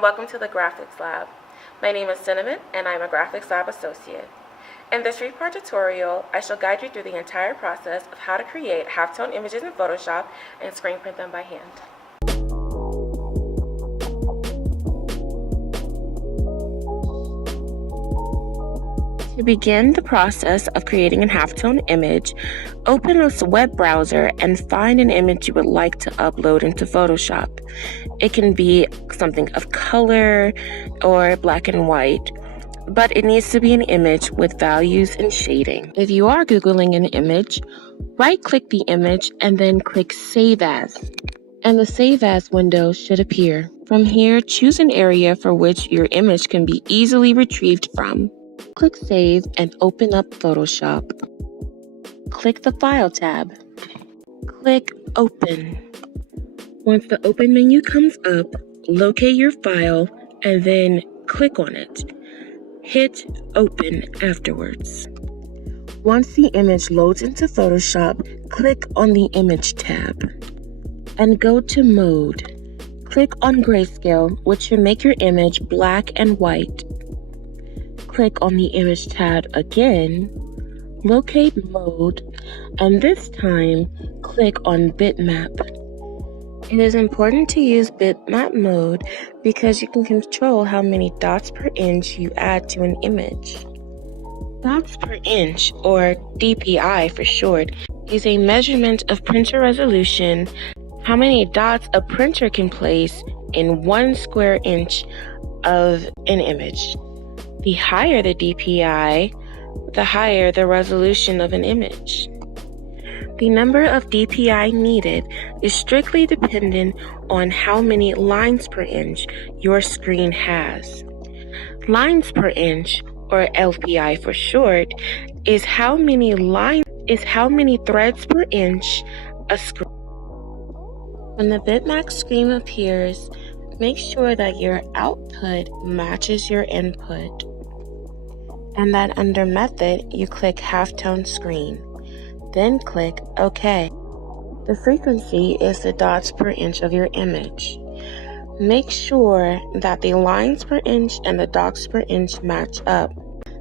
and welcome to the Graphics Lab. My name is Cinnamon, and I'm a Graphics Lab Associate. In this 3-part tutorial, I shall guide you through the entire process of how to create halftone images in Photoshop and screen print them by hand. To begin the process of creating a halftone image, open a web browser and find an image you would like to upload into Photoshop. It can be something of color or black and white, but it needs to be an image with values and shading. If you are Googling an image, right-click the image and then click Save As, and the Save As window should appear. From here, choose an area for which your image can be easily retrieved from. Click Save and open up Photoshop. Click the File tab. Click Open. Once the Open menu comes up, locate your file and then click on it. Hit Open afterwards. Once the image loads into Photoshop, click on the Image tab and go to Mode. Click on Grayscale, which should make your image black and white. Click on the Image tab again, locate Mode, and this time click on Bitmap. It is important to use Bitmap mode because you can control how many dots per inch you add to an image. Dots per inch, or DPI for short, is a measurement of printer resolution, how many dots a printer can place in 1 square inch of an image. The higher the DPI, the higher the resolution of an image. The number of DPI needed is strictly dependent on how many lines per inch your screen has. Lines per inch, or LPI for short, is how many threads per inch a screen. When the bitmap screen appears, make sure that your output matches your input, and that under Method, you click Halftone Screen. Then click OK. The frequency is the dots per inch of your image. Make sure that the lines per inch and the dots per inch match up.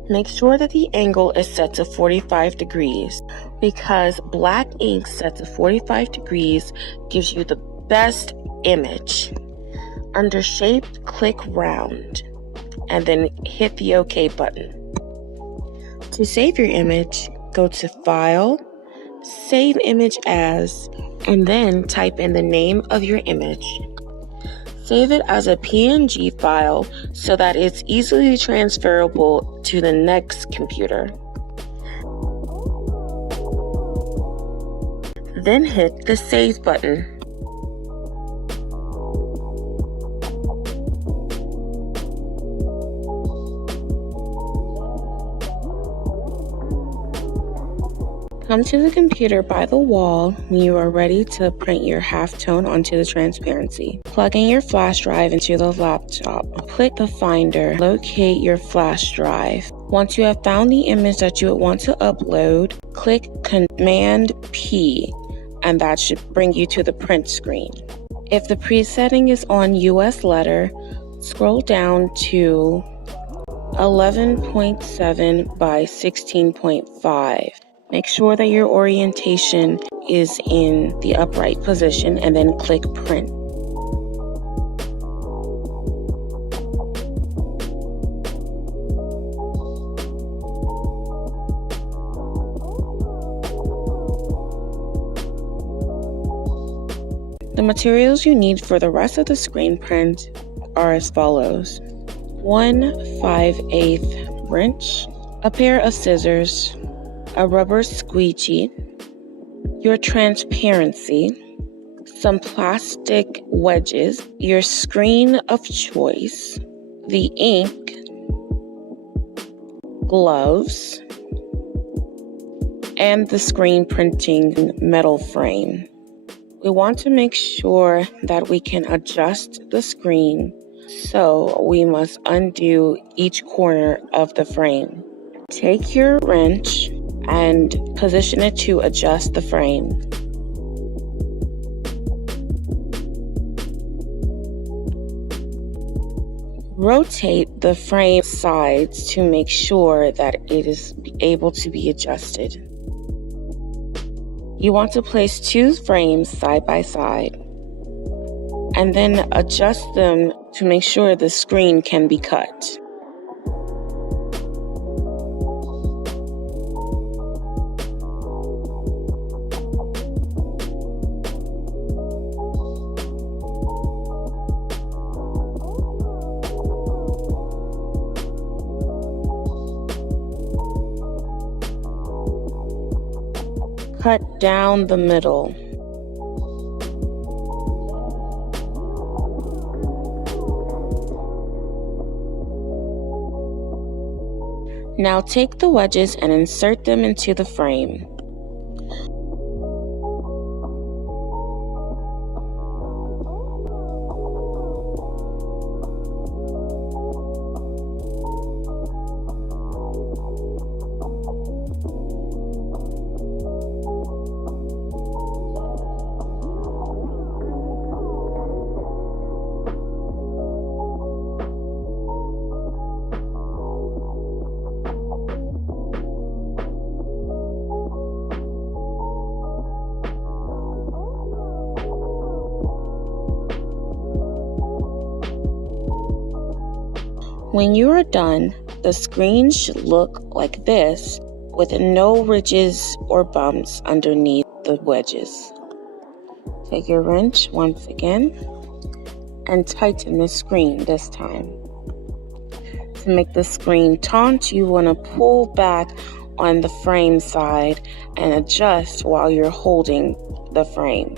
Make sure that the angle is set to 45 degrees, because black ink set to 45 degrees gives you the best image. Under Shape, click Round, and then hit the OK button. To save your image, go to File, Save Image As, and then type in the name of your image. Save it as a PNG file so that it's easily transferable to the next computer. Then hit the Save button. Come to the computer by the wall when you are ready to print your halftone onto the transparency. Plug in your flash drive into the laptop. Click the Finder. Locate your flash drive. Once you have found the image that you want to upload, click Command P, and that should bring you to the print screen. If the presetting is on US letter, scroll down to 11.7 by 16.5. Make sure that your orientation is in the upright position and then click Print. The materials you need for the rest of the screen print are as follows: 1 5/8 wrench, a pair of scissors, a rubber squeegee, your transparency, some plastic wedges, your screen of choice, the ink, gloves, and the screen printing metal frame. We want to make sure that we can adjust the screen, so we must undo each corner of the frame. Take your wrench and position it to adjust the frame. Rotate the frame sides to make sure that it is able to be adjusted. You want to place two frames side by side and then adjust them to make sure the screen can be cut. Cut down the middle. Now take the wedges and insert them into the frame. When you are done, the screen should look like this with no ridges or bumps underneath the wedges. Take your wrench once again and tighten the screen this time. To make the screen taut, you want to pull back on the frame side and adjust while you're holding the frame.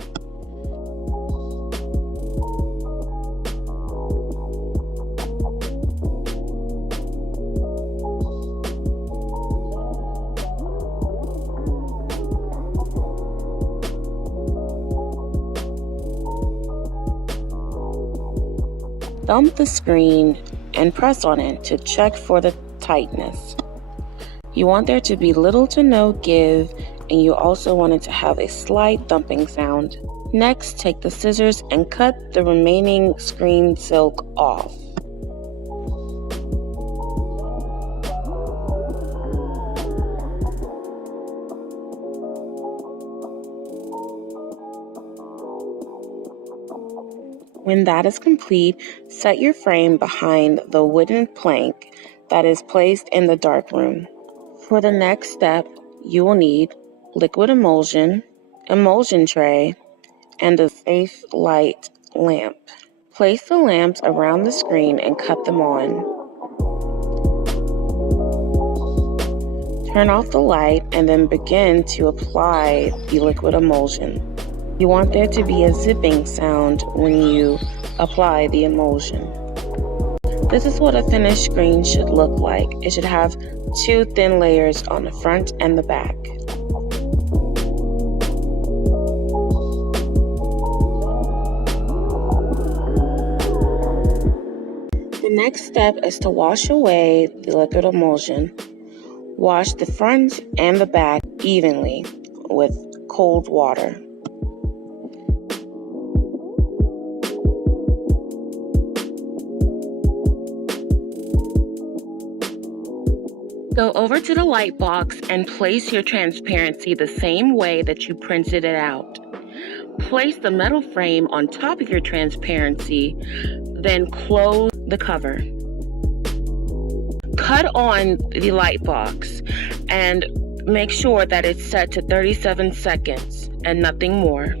Thumb the screen and press on it to check for the tightness. You want there to be little to no give, and you also want it to have a slight thumping sound. Next, take the scissors and cut the remaining screen silk off. When that is complete, set your frame behind the wooden plank that is placed in the darkroom. For the next step, you will need liquid emulsion, emulsion tray, and a safe light lamp. Place the lamps around the screen and cut them on. Turn off the light and then begin to apply the liquid emulsion. You want there to be a zipping sound when you apply the emulsion. This is what a finished screen should look like. It should have two thin layers on the front and the back. The next step is to wash away the liquid emulsion. Wash the front and the back evenly with cold water. Go over to the light box and place your transparency the same way that you printed it out. Place the metal frame on top of your transparency, then close the cover. Cut on the light box and make sure that it's set to 37 seconds and nothing more.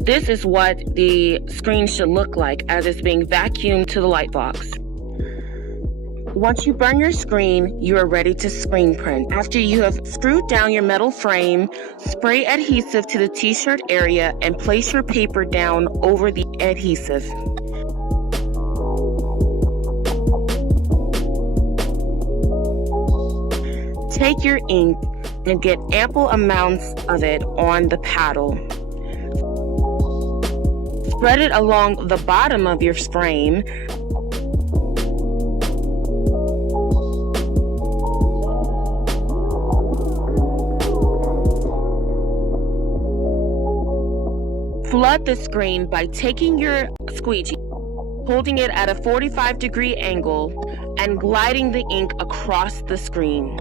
This is what the screen should look like as it's being vacuumed to the light box. Once you burn your screen, you are ready to screen print. After you have screwed down your metal frame, spray adhesive to the t-shirt area and place your paper down over the adhesive. Take your ink and get ample amounts of it on the paddle. Spread it along the bottom of your frame. Flood the screen by taking your squeegee, holding it at a 45-degree angle and gliding the ink across the screen.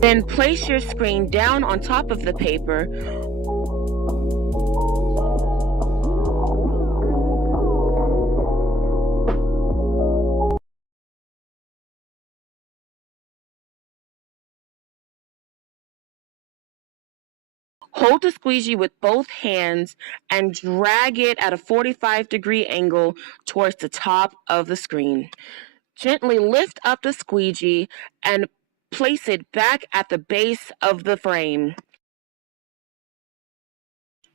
Then place your screen down on top of the paper. Hold the squeegee with both hands and drag it at a 45-degree angle towards the top of the screen. Gently lift up the squeegee and place it back at the base of the frame.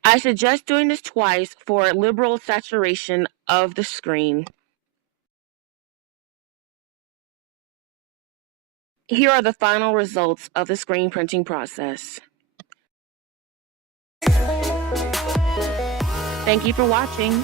I suggest doing this twice for liberal saturation of the screen. Here are the final results of the screen printing process. Thank you for watching.